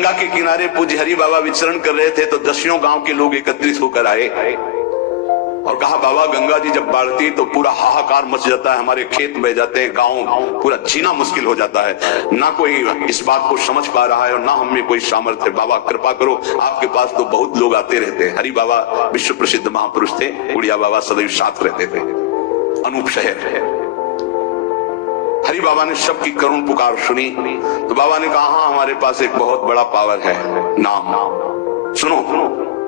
गंगा के किनारे पूज्य हरि बाबा विचरण कर रहे थे तो दसियों गांव के लोग एकत्रित होकर आए और कहा, बाबा गंगा जी जब बढ़ती तो पूरा हाहाकार मच जाता है, हमारे खेत बह जाते हैं, गांव पूरा जीना मुश्किल हो जाता है, ना कोई इस बात को समझ पा रहा है और ना हम में कोई सामर्थ्य। बाबा कृपा करो, आपके पास तो बहुत लोग आते रहते हैं। हरि बाबा विश्व प्रसिद्ध महापुरुष थे, उड़िया बाबा सदैव साथ रहते थे। अनूप शहर हरि बाबा ने सबकी करुण पुकार सुनी तो बाबा ने कहा, हाँ हमारे पास एक बहुत बड़ा पावर है, नाम। सुनो,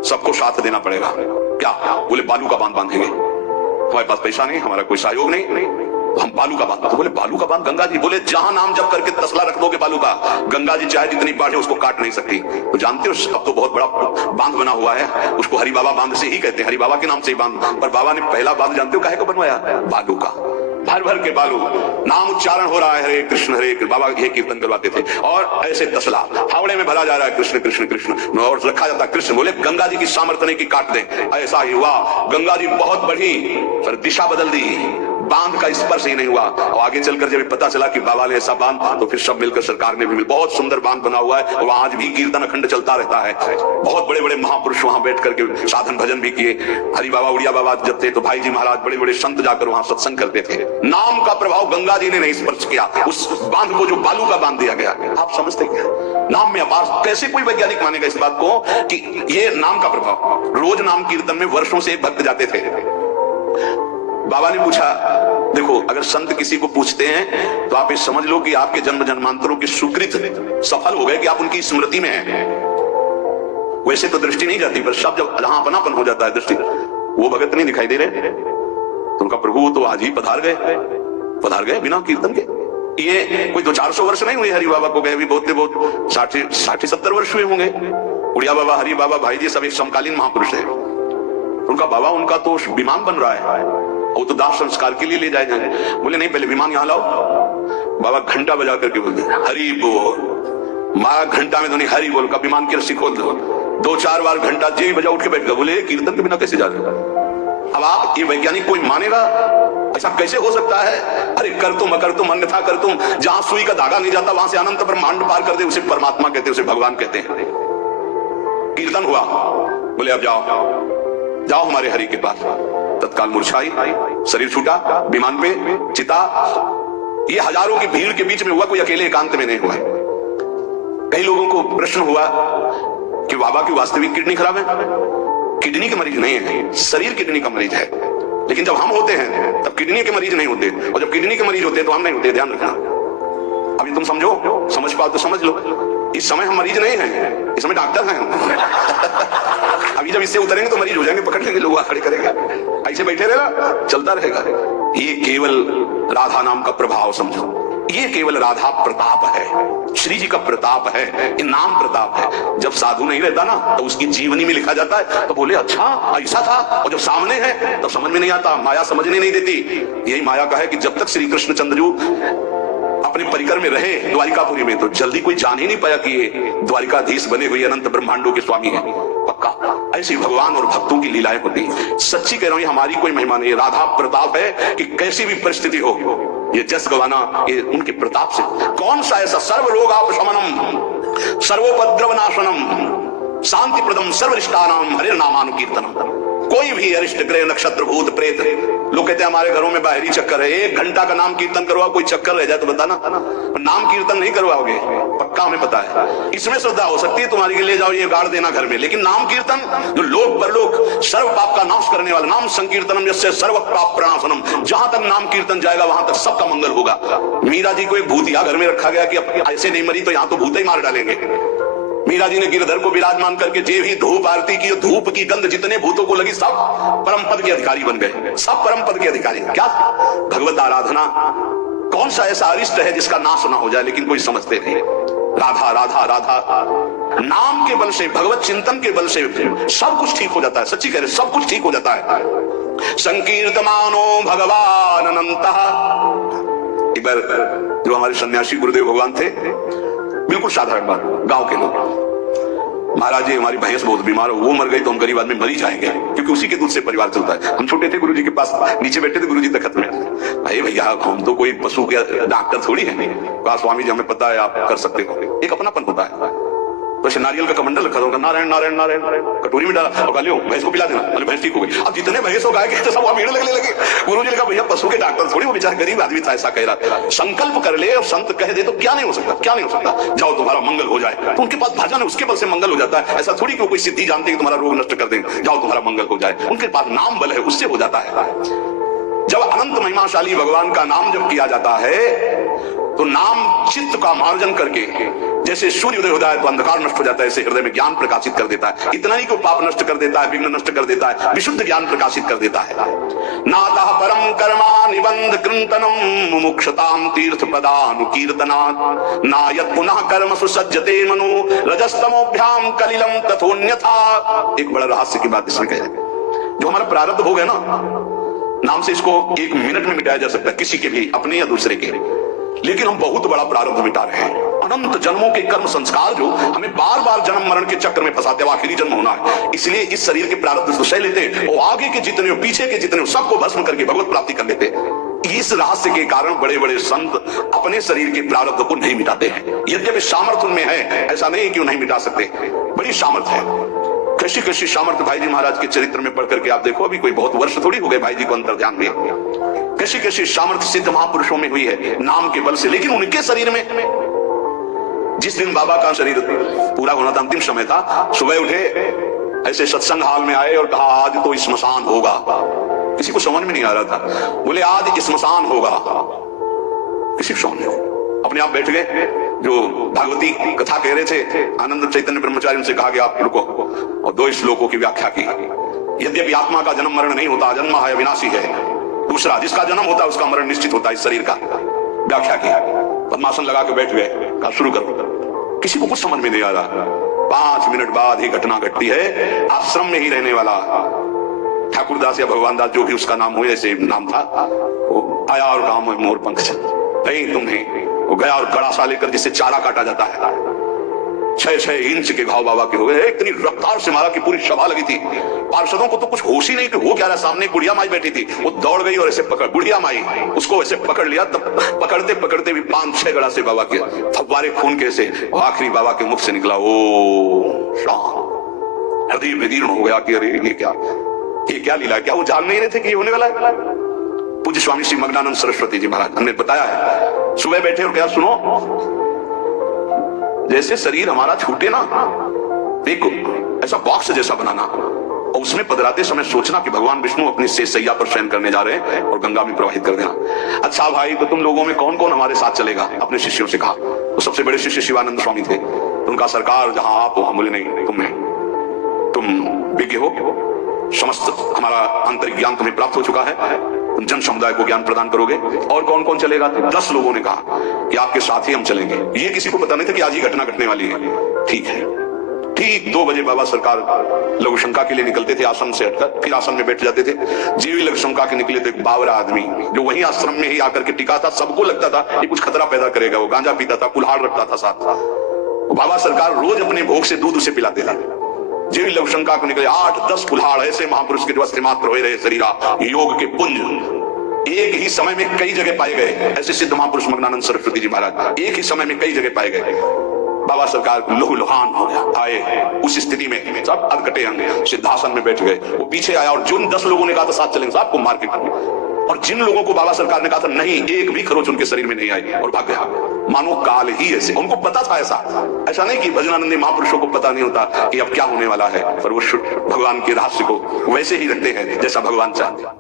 सबको साथ देना पड़ेगा। क्या? बोले बालू का बांध बांधेंगे। हमारे पास पैसा नहीं, हमारा कोई सहयोग नहीं, तो हम बालू का बांध। तो बोले बालू का बांध गंगा जी। बोले जहां नाम जप करके तसला रख दोगे बालू का, गंगा जी चाहे जितनी बाढ़े उसको काट नहीं सकती। तो जानते हो अब तो बहुत बड़ा बांध बना हुआ है, उसको हरि बाबा बांध से ही कहते हैं, हरि बाबा के नाम से ही बांध। पर बाबा ने पहला बांध जानते हो काहे को बनवाया? बालू का। भर भर के बालू, नाम उच्चारण हो रहा है, हरे कृष्ण हरे कृष्ण, बाबा ये कीर्तन करवाते थे। और ऐसे तसला हावड़े में भरा जा रहा है, कृष्ण कृष्ण कृष्ण, और रखा जाता कृष्ण। बोले गंगा जी की सामर्थ्य नहीं कि काट दे। ऐसा ही हुआ, गंगा जी बहुत बढ़ी, पर दिशा बदल दी, बांध का स्पर्श ही नहीं हुआ। और आगे चलकर जब पता चला कि बाबा ने ऐसा बांध, तो फिर सब मिलकर सरकार ने भी बहुत सुंदर बांध बना हुआ है और वहां आज भी कीर्तन अखंड चलता रहता है। बहुत बड़े बड़े महापुरुष वहां बैठ करके साधन भजन भी किए। हरि बाबा उड़िया बाबा जब थे तो भाई जी महाराज बड़े बड़े संत जाकर वहां सत्संग करते थे। नाम का प्रभाव गंगा जी ने नहीं स्पर्श किया, उस बांध को जो बालू का बांध दिया गया। आप समझते क्या? नाम में अपार। कैसे कोई वैज्ञानिक मानेगा इस बात को कि ये नाम का प्रभाव? रोज नाम कीर्तन में वर्षों से एक भक्त जाते थे। बाबा ने पूछा, देखो अगर संत किसी को पूछते हैं तो आप ये समझ लो कि आपके जन्म जन्मांतरों के सुकृत सफल हो गए कि आप उनकी स्मृति में हैं। वैसे तो दृष्टि नहीं जाती, पर सब जब जहां अपनापन हो जाता है दृष्टि, वो भगत नहीं दिखाई दे रहे तो उनका प्रभु तो आज ही पधार गए बिना कीर्तन के। ये कोई 200-400 वर्ष नहीं हुए हरि बाबा को गए, भी बहुत 60-70 वर्ष हुए होंगे। उड़िया बाबा, हरि बाबा, भाई जी सब एक समकालीन महापुरुष है। उनका बाबा, उनका तो विमान बन रहा है, वो तो दाह संस्कार के लिए ले जाए जाएंगे। बोले नहीं, पहले विमान यहां लाओ। बाबा घंटा बजा करके बोलते हरि बोल। मारा घंटा में धोनी हरि बोल का विमान की रस्सी खोल दो। 2-4 बार घंटा जे बजा उठ के बैठ गया। बोले कीर्तन के बिना कैसे जा रहे? अब आप ये वैज्ञानिक कोई मानेगा? ऐसा कैसे हो सकता है? अरे कर तुम अकर तुम अन्यथा कर तुम, जहां सुई का धागा नहीं जाता वहां से अनंत ब्रह्मांड पार कर दे, उसे परमात्मा कहते हैं, उसे भगवान कहते हैं। कीर्तन हुआ, बोले अब जाओ हमारे हरि के पास। तत्काल मुरझाई, शरीर छूटा, विमान पे चिता। ये हजारों की भीड़ के बीच में हुआ, कोई अकेले एकांत में नहीं हुआ। कई लोगों को प्रश्न हुआ कि बाबा की वास्तविक किडनी खराब है। किडनी के मरीज नहीं है, शरीर किडनी का मरीज है। लेकिन जब हम होते हैं तब किडनी के मरीज नहीं होते, और जब किडनी के मरीज होते हैं तो हम नहीं होते। ध्यान रखना। अभी तुम समझो, समझ पाओ तो समझ लो। इस समय हम मरीज नहीं हैं, इस समय डॉक्टर हैं हम। अभी जब इससे उतरेंगे तो मरीज हो जाएंगे, पकड़ लेंगे, लोग खड़े करेंगे। ऐसे बैठे रहेगा, चलता रहेगा। ये केवल राधा नाम का प्रभाव समझो। ये केवल राधा प्रताप है, श्री जी का प्रताप है, ये नाम प्रताप है। जब साधु नहीं रहता ना तो उसकी जीवनी में लिखा जाता है तो बोले अच्छा ऐसा था, और जब सामने है तो समझ में नहीं आता, माया समझने नहीं देती। यही माया का है कि जब तक श्री कृष्ण चंद्र अपने परिकर में रहे द्वारिकापुरी में, तो जल्दी कोई जान ही नहीं पाया कि ये द्वारिकाधीश बने हुए अनंत ब्रह्मांडों के स्वामी हैं। पक्का ऐसी भगवान और भक्तों की लीलाएं होती। सच्ची कह रहा हूं, हमारी कोई महिमा नहीं, राधा प्रताप है कि कैसी भी परिस्थिति हो ये जस गवाना ये उनके प्रताप से। कौन सा ऐसा सर्व रोगापशमनम सर्वोपद्रव नाशनम शांति प्रदम सर्वरिष्टानाम हरे नामानुकीर्तनम। कोई भी अरिष्ट ग्रह नक्षत्र भूत प्रेत, लोग कहते हैं हमारे घरों में बाहरी चक्कर है, 1 घंटा का नाम कीर्तन करवाओ, कोई चक्कर रह जाए तो बताना। नाम कीर्तन नहीं करवाओगे, पक्का हमें पता है। इसमें श्रद्धा हो सकती है तुम्हारी के ले जाओ ये गाड़ देना घर में, लेकिन नाम कीर्तन जो लोक परलोक सर्व पाप का नाश करने वाला, नाम संकीर्तनम जिससे सर्व पाप प्रणाशनम, जहां तक नाम कीर्तन जाएगा वहां तक सबका मंगल होगा। मीरा जी को एक भूतिया घर में रखा गया कि अब ऐसे नहीं मरी तो यहाँ तो भूत ही मार डालेंगे। मीरा जी ने गिरधर को विराजमान करके जे भी धूप आरती की, धूप की गंध जितने भूतों को लगी सब परम पद के अधिकारी बन गए, सब परम पद के अधिकारी। क्या भगवत आराधना? कौन सा ऐसा अरिष्ट है जिसका नाश ना हो जाए, लेकिन कोई समझते नहीं। राधा राधा राधा नाम के बल से, भगवत चिंतन के बल से सब कुछ ठीक हो जाता है। सच्ची कह रहे, सब कुछ ठीक हो जाता है। संकीर्तमानो भगवान अनंतः। एक बार जो हमारे सन्यासी गुरुदेव भगवान थे, बिल्कुल साधारण बात, गांव के लोग, महाराज जी हमारी भैंस बहुत बीमार हो, वो मर गई तो हम गरीब आदमी मरी जाएंगे, क्योंकि उसी के दूध से परिवार चलता है। हम छोटे थे, गुरुजी के पास नीचे बैठे थे, गुरुजी तखत में। अरे भैया हम तो कोई पशु के डॉक्टर थोड़ी है। कहा स्वामी जी हमें पता है आप कर सकते हो, एक अपनापन होता है। तो ऐसे नारियल का कमंडल रखा था, नारायण नारायण नारायण नारायण कटोरी में डाला और लियो भैंस को पिला देना, बोले भैंस ठीक हो गई। अब जितने भैंस हो गाय के सब वहां भीड़ लगने लगे। गुरुजी ने कहा भैया पशु के डॉक्टर थोड़ी, वो बेचारा गरीब आदमी था, ऐसा कह रहा था। संकल्प कर ले और संत कह दे तो क्या नहीं हो सकता, क्या नहीं हो सकता, जाओ तुम्हारा मंगल हो जाए। तो उनके पास भजन है, उसके बल से मंगल हो जाता है। ऐसा थोड़ी कि कोई सिद्धि जानते हैं कि तुम्हारा रोग नष्ट कर देंगे, जाओ तुम्हारा मंगल हो जाए। उनके पास नाम बल है, उससे हो जाता है। जब अनंत महिमाशाली भगवान का नाम जब किया जाता है तो नाम चित्त का मार्जन करके, जैसे सूर्य उदय होता है तो अंधकार नष्ट हो जाता है, ऐसे हृदय में ज्ञान प्रकाशित कर देता है। इतना ही को पाप नष्ट कर देता है, विघ्न नष्ट कर देता है, विशुद्ध ज्ञान प्रकाशित कर देता है। नातः परम कर्मा निबंध कृंतनम मुमुक्षताम तीर्थ पदानुकीर्तनात् नायत पुनः कर्म सुसज्जते मनो रजस्तमोभ्याम कलिलम तथोन्यथा। एक बड़ा रहस्य की बात इसमें कह, जो हमारा प्रारब्ध हो गया ना, नाम से इसको एक मिनट में मिटाया जा सकता है, किसी के भी, अपने या दूसरे के। लेकिन हम बहुत बड़ा प्रारब्ध मिटा रहे हैं। अनंत जन्मों के कर्म संस्कार जो हमें बार बार जन्म मरण के चक्र में फंसाते, आखिरी जन्म होना है, इसलिए इस शरीर के प्रारब्ध तो सह लेते और आगे के जितने हो, पीछे के जितने हो, सबको भस्म करके भगवत प्राप्ति कर लेते। इस रहस्य के कारण बड़े बड़े संत अपने शरीर के प्रारब्ध को नहीं मिटाते हैं। यद्यपि सामर्थ्य उनमें है, ऐसा नहीं कि नहीं मिटा सकते, बड़ी सामर्थ्य है। कैसी कैसी सामर्थ्य भाई जी महाराज के चरित्र में पढ़ करके आप देखो, अभी कोई बहुत वर्ष थोड़ी हो गए भाई जी को अंतर ध्यान में। कैसी कैसी सामर्थ्य सिद्ध महापुरुषों में हुई है नाम के बल से। लेकिन उनके शरीर में, जिस दिन बाबा का शरीर पूरा होना था, अंतिम समय था, सुबह उठे, ऐसे सत्संग हाल में आए और कहा आज तो स्मशान होगा। किसी को समझ में नहीं आ रहा था, बोले आज स्मशान होगा, किसी को समझ नहीं। अपने आप बैठ गए। जो भागवती कथा कह रहे थे आनंद चैतन्य ब्रह्मचारी, उनसे कहा कि आप रुको, और 2 श्लोकों की व्याख्या की। यद्यपि आत्मा का जन्म मरण नहीं होता, जन्म है विनाशी है। दूसरा, जिसका जन्म होता है उसका मरण निश्चित होता है, इस शरीर का। व्याख्या की, पद्मासन लगा के बैठ गए, कहा शुरू करो। किसी को कुछ समझ में नहीं आ रहा। 5 मिनट बाद ही घटना घटती है। आश्रम में ही रहने वाला ठाकुरदास या भगवान दास, जो भी उसका नाम हो, ऐसे नाम था, वो आया और कहा मोर पंख से नहीं तुम्हें। वो गया और बड़ा सा लेकर, जिससे चारा काटा जाता है, 6-6 इंच के घाव बाबा के हो गए। इतनी रफ्तार से मारा कि पूरी सभा लगी थी। पार्षदों को तो कुछ होश ही नहीं कि हो क्या रहा। सामने बुढ़िया माई बैठी थी, वो दौड़ गई और ऐसे पकड़, बुढ़िया माई उसको ऐसे पकड़ लिया। तब पकड़ते पकड़ते भी 5-6 गड़ा से बाबा के फव्वारे खून के से आखिरी बाबा के मुख से निकला ओ शाम। हृदय विदीर्ण हो गया कि अरे ये क्या लीला, क्या वो जान नहीं रहे थे कि ये होने वाला है। पूज्य स्वामी श्री मग्नानंद सरस्वती जी महाराज हमने बताया है, सुबह बैठे और क्या सुनो, जैसे शरीर हमारा छूटे ना, देखो ऐसा बॉक्स जैसा बनाना, और उसमें पधराते समय सोचना कि भगवान विष्णु अपनी शेषशैया पर शयन करने जा रहे हैं और गंगा में प्रवाहित कर देना। अच्छा भाई, तो तुम लोगों में कौन कौन हमारे साथ चलेगा? अपने शिष्यों से कहा। तो सबसे बड़े शिष्य शिवानंद स्वामी थे। तो उनका सरकार जहां आप हो, हम बोले नहीं, तुम विज्ञ हो, समस्त हमारा आंतरिक ज्ञान तुम्हें प्राप्त हो चुका है, तुम जन समुदाय को ज्ञान प्रदान करोगे। और कौन कौन चलेगा? 10 लोगों ने कहा कि आपके साथ ही हम चलेंगे। ये किसी को पता नहीं था कि आज ही घटना घटने वाली है। ठीक है। ठीक 2 बजे बाबा सरकार लघु शंका के लिए निकलते थे आश्रम से हटकर, फिर आश्रम में बैठ जाते थे। जीवी लघु शंका के निकले तो एक बावरा आदमी जो वही आश्रम में ही आकर के टिका था, सबको लगता था ये कुछ खतरा पैदा करेगा। वो गांजा पीता था, कुल्हाड़ रखता था साथ। बाबा सरकार रोज अपने भोग से दूध उसे पिलाते थे। जीवी लघु शंका को निकले 8-10 कुल्हाड़ ऐसे महापुरुष के जो अस्त्र मात्र हो रहे शरीरा, योग के पुंज एक ही समय में कई जगह पाए गए। ऐसे सिद्ध महापुरुष मग्नानंद सरस्वती जी महाराज एक ही समय में कई जगह पाए गए। बाबा सरकार लहू लुहान हो गया, आए उस स्थिति में सब अधकटे अंग सिद्धासन में बैठ गए। वो पीछे आया और जिन 10 लोगों ने कहा था साथ चलेंगे, सबको मार के, और जिन लोगों को बाबा सरकार ने कहा था नहीं, एक भी खरोच उनके शरीर में नहीं आई और भाग गया। मानो काल ही ऐसे, उनको पता था। ऐसा नहीं कि भजनानंदी महापुरुषों को पता नहीं होता कि अब क्या होने वाला है, पर वो भगवान के रहस्य को वैसे ही रखते हैं जैसा भगवान चाहते हैं।